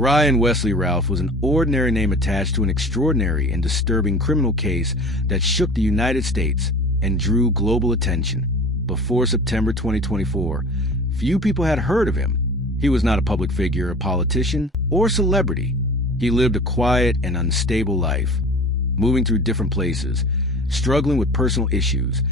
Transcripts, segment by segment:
Ryan Routh was an ordinary name attached to an extraordinary and disturbing criminal case that shook the United States and drew global attention. Before September 2024, few people had heard of him. He was not a public figure, a politician, or celebrity. He lived a quiet and unstable life, moving through different places, struggling with personal issues,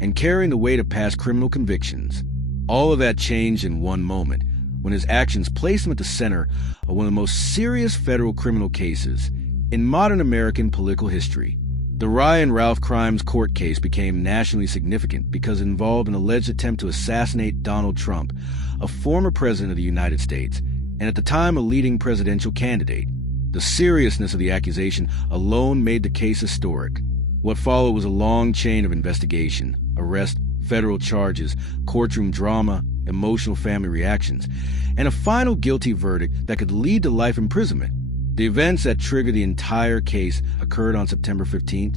and carrying the weight of past criminal convictions. All of that changed in one moment, when his actions placed him at the center of one of the most serious federal criminal cases in modern American political history. The Ryan Routh crimes court case became nationally significant because it involved an alleged attempt to assassinate Donald Trump, a former president of the United States, and at the time a leading presidential candidate. The seriousness of the accusation alone made the case historic. What followed was a long chain of investigation, arrest, federal charges, courtroom drama, emotional family reactions, and a final guilty verdict that could lead to life imprisonment. The events that triggered the entire case occurred on September 15,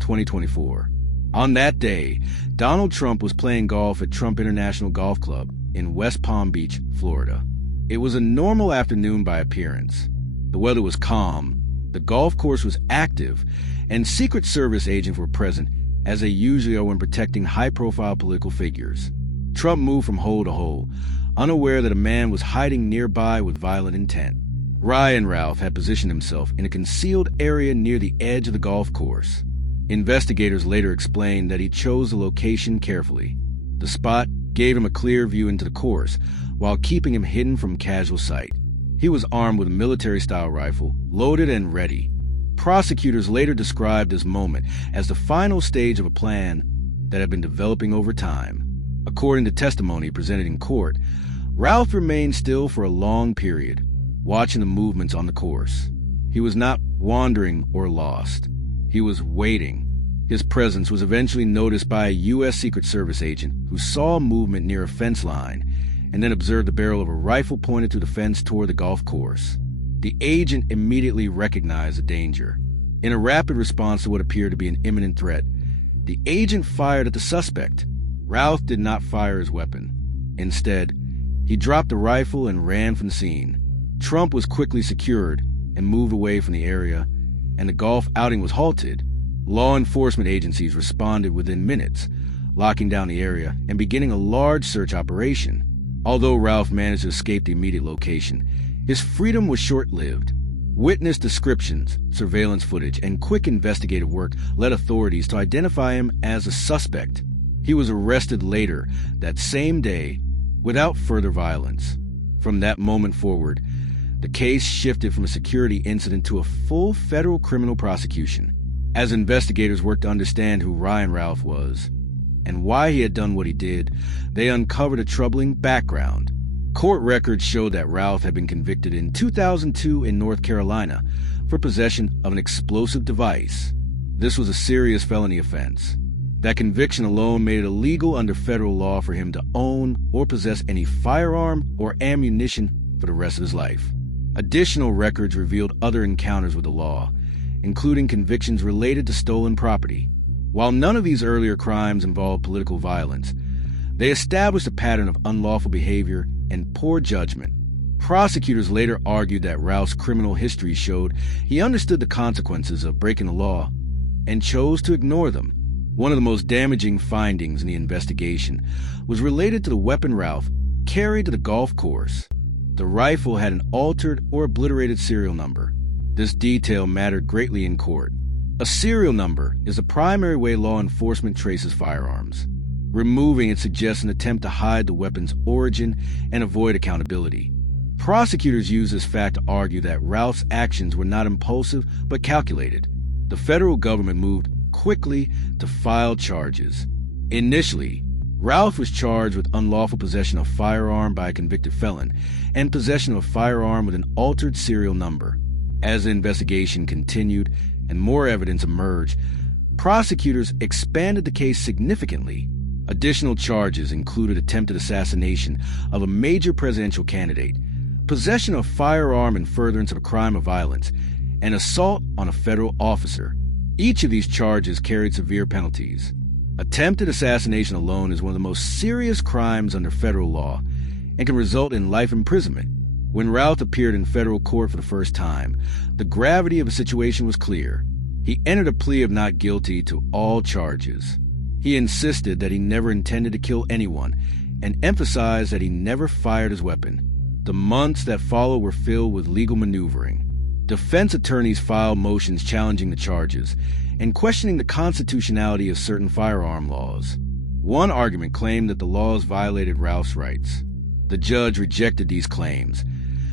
2024. On that day, Donald Trump was playing golf at Trump International Golf Club in West Palm Beach, Florida. It was a normal afternoon by appearance. The weather was calm, the golf course was active, and Secret Service agents were present, as they usually are when protecting high-profile political figures. Trump moved from hole to hole, unaware that a man was hiding nearby with violent intent. Ryan Routh had positioned himself in a concealed area near the edge of the golf course. Investigators later explained that he chose the location carefully. The spot gave him a clear view into the course, while keeping him hidden from casual sight. He was armed with a military-style rifle, loaded and ready. Prosecutors later described this moment as the final stage of a plan that had been developing over time. According to testimony presented in court, Routh remained still for a long period, watching the movements on the course. He was not wandering or lost. He was waiting. His presence was eventually noticed by a U.S. Secret Service agent who saw movement near a fence line and then observed the barrel of a rifle pointed through the fence toward the golf course. The agent immediately recognized the danger. In a rapid response to what appeared to be an imminent threat, the agent fired at the suspect. Routh did not fire his weapon. Instead, he dropped the rifle and ran from the scene. Trump was quickly secured and moved away from the area, and the golf outing was halted. Law enforcement agencies responded within minutes, locking down the area and beginning a large search operation. Although Routh managed to escape the immediate location, his freedom was short-lived. Witness descriptions, surveillance footage, and quick investigative work led authorities to identify him as a suspect. He was arrested later that same day without further violence. From that moment forward, the case shifted from a security incident to a full federal criminal prosecution. As investigators worked to understand who Ryan Routh was and why he had done what he did, they uncovered a troubling background. Court records showed that Routh had been convicted in 2002 in North Carolina for possession of an explosive device. This was a serious felony offense. That conviction alone made it illegal under federal law for him to own or possess any firearm or ammunition for the rest of his life. Additional records revealed other encounters with the law, including convictions related to stolen property. While none of these earlier crimes involved political violence, they established a pattern of unlawful behavior and poor judgment. Prosecutors later argued that Routh's criminal history showed he understood the consequences of breaking the law and chose to ignore them. One of the most damaging findings in the investigation was related to the weapon Routh carried to the golf course. The rifle had an altered or obliterated serial number. This detail mattered greatly in court. A serial number is the primary way law enforcement traces firearms. Removing it suggests an attempt to hide the weapon's origin and avoid accountability. Prosecutors used this fact to argue that Routh's actions were not impulsive but calculated. The federal government moved quickly to file charges. Initially, Routh was charged with unlawful possession of a firearm by a convicted felon and possession of a firearm with an altered serial number. As the investigation continued and more evidence emerged, prosecutors expanded the case significantly. Additional charges included attempted assassination of a major presidential candidate, possession of a firearm in furtherance of a crime of violence, and assault on a federal officer. Each of these charges carried severe penalties. Attempted assassination alone is one of the most serious crimes under federal law and can result in life imprisonment. When Routh appeared in federal court for the first time, the gravity of the situation was clear. He entered a plea of not guilty to all charges. He insisted that he never intended to kill anyone and emphasized that he never fired his weapon. The months that followed were filled with legal maneuvering. Defense attorneys filed motions challenging the charges and questioning the constitutionality of certain firearm laws. One argument claimed that the laws violated Routh's rights. The judge rejected these claims,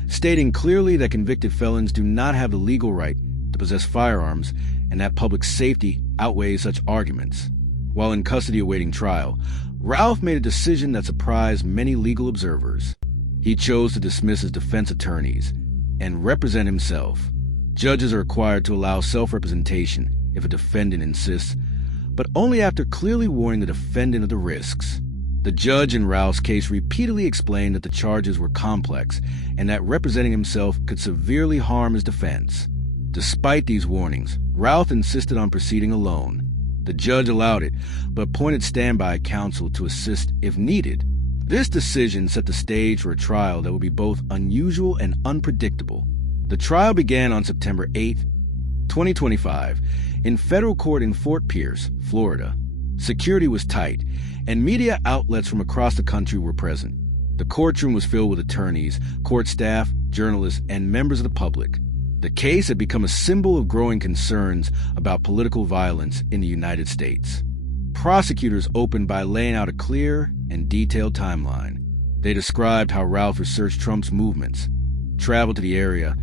stating clearly that convicted felons do not have the legal right to possess firearms and that public safety outweighs such arguments. While in custody awaiting trial, Routh made a decision that surprised many legal observers. He chose to dismiss his defense attorneys and represent himself. Judges are required to allow self-representation if a defendant insists, but only after clearly warning the defendant of the risks. The judge in Routh's case repeatedly explained that the charges were complex and that representing himself could severely harm his defense. Despite these warnings, Routh insisted on proceeding alone. The judge allowed it, but appointed standby counsel to assist if needed. This decision set the stage for a trial that would be both unusual and unpredictable. The trial began on September 8, 2025, in federal court in Fort Pierce, Florida. Security was tight, and media outlets from across the country were present. The courtroom was filled with attorneys, court staff, journalists, and members of the public. The case had become a symbol of growing concerns about political violence in the United States. Prosecutors opened by laying out a clear and detailed timeline. They described how Routh researched Trump's movements, traveled to the area,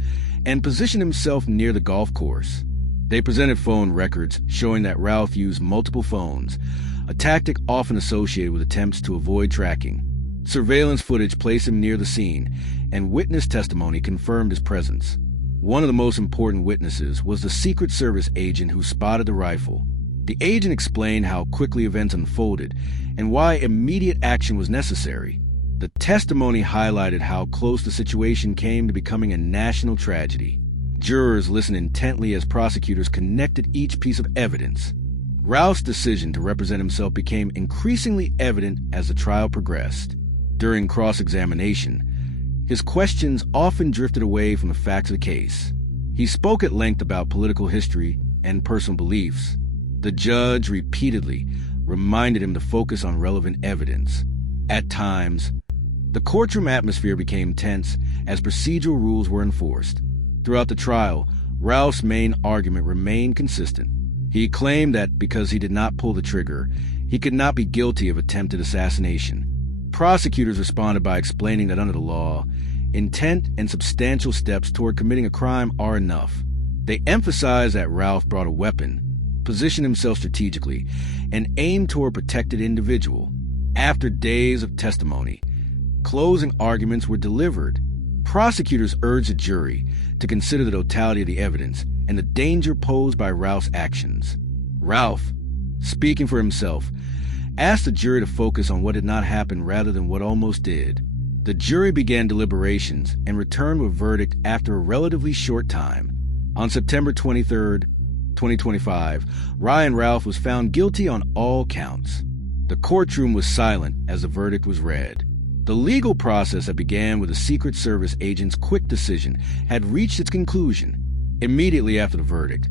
and positioned himself near the golf course. They presented phone records showing that Routh used multiple phones, a tactic often associated with attempts to avoid tracking. Surveillance footage placed him near the scene, and witness testimony confirmed his presence. One of the most important witnesses was the Secret Service agent who spotted the rifle. The agent explained how quickly events unfolded and why immediate action was necessary. The testimony highlighted how close the situation came to becoming a national tragedy. Jurors listened intently as prosecutors connected each piece of evidence. Routh's decision to represent himself became increasingly evident as the trial progressed. During cross-examination, his questions often drifted away from the facts of the case. He spoke at length about political history and personal beliefs. The judge repeatedly reminded him to focus on relevant evidence. At times, the courtroom atmosphere became tense as procedural rules were enforced. Throughout the trial, Routh's main argument remained consistent. He claimed that because he did not pull the trigger, he could not be guilty of attempted assassination. Prosecutors responded by explaining that under the law, intent and substantial steps toward committing a crime are enough. They emphasized that Routh brought a weapon, positioned himself strategically, and aimed toward a protected individual. After days of testimony, closing arguments were delivered. Prosecutors urged the jury to consider the totality of the evidence and the danger posed by Routh's actions. Routh, speaking for himself, asked the jury to focus on what did not happen rather than what almost did. The jury began deliberations and returned with a verdict after a relatively short time. On September 23, 2025, Ryan Routh was found guilty on all counts. The courtroom was silent as the verdict was read. The legal process that began with the Secret Service agent's quick decision had reached its conclusion. Immediately after the verdict,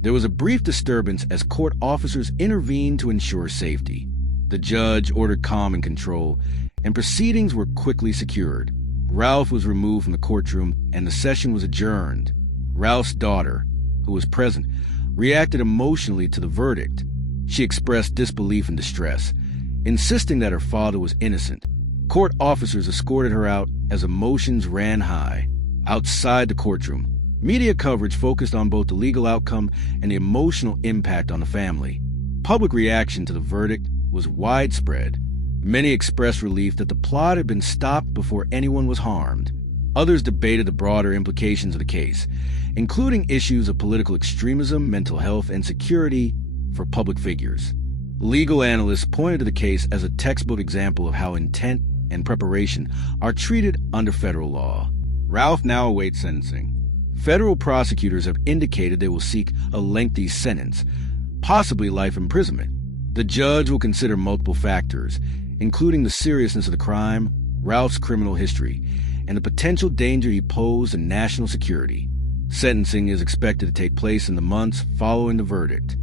there was a brief disturbance as court officers intervened to ensure safety. The judge ordered calm and control, and proceedings were quickly secured. Routh was removed from the courtroom, and the session was adjourned. Routh's daughter, who was present, reacted emotionally to the verdict. She expressed disbelief and distress, insisting that her father was innocent. Court officers escorted her out as emotions ran high. Outside the courtroom, media coverage focused on both the legal outcome and the emotional impact on the family. Public reaction to the verdict was widespread. Many expressed relief that the plot had been stopped before anyone was harmed. Others debated the broader implications of the case, including issues of political extremism, mental health, and security for public figures. Legal analysts pointed to the case as a textbook example of how intent and preparation are treated under federal law. Routh now awaits sentencing. Federal prosecutors have indicated they will seek a lengthy sentence, possibly life imprisonment. The judge will consider multiple factors, including the seriousness of the crime, Routh's criminal history, and the potential danger he posed to national security. Sentencing is expected to take place in the months following the verdict.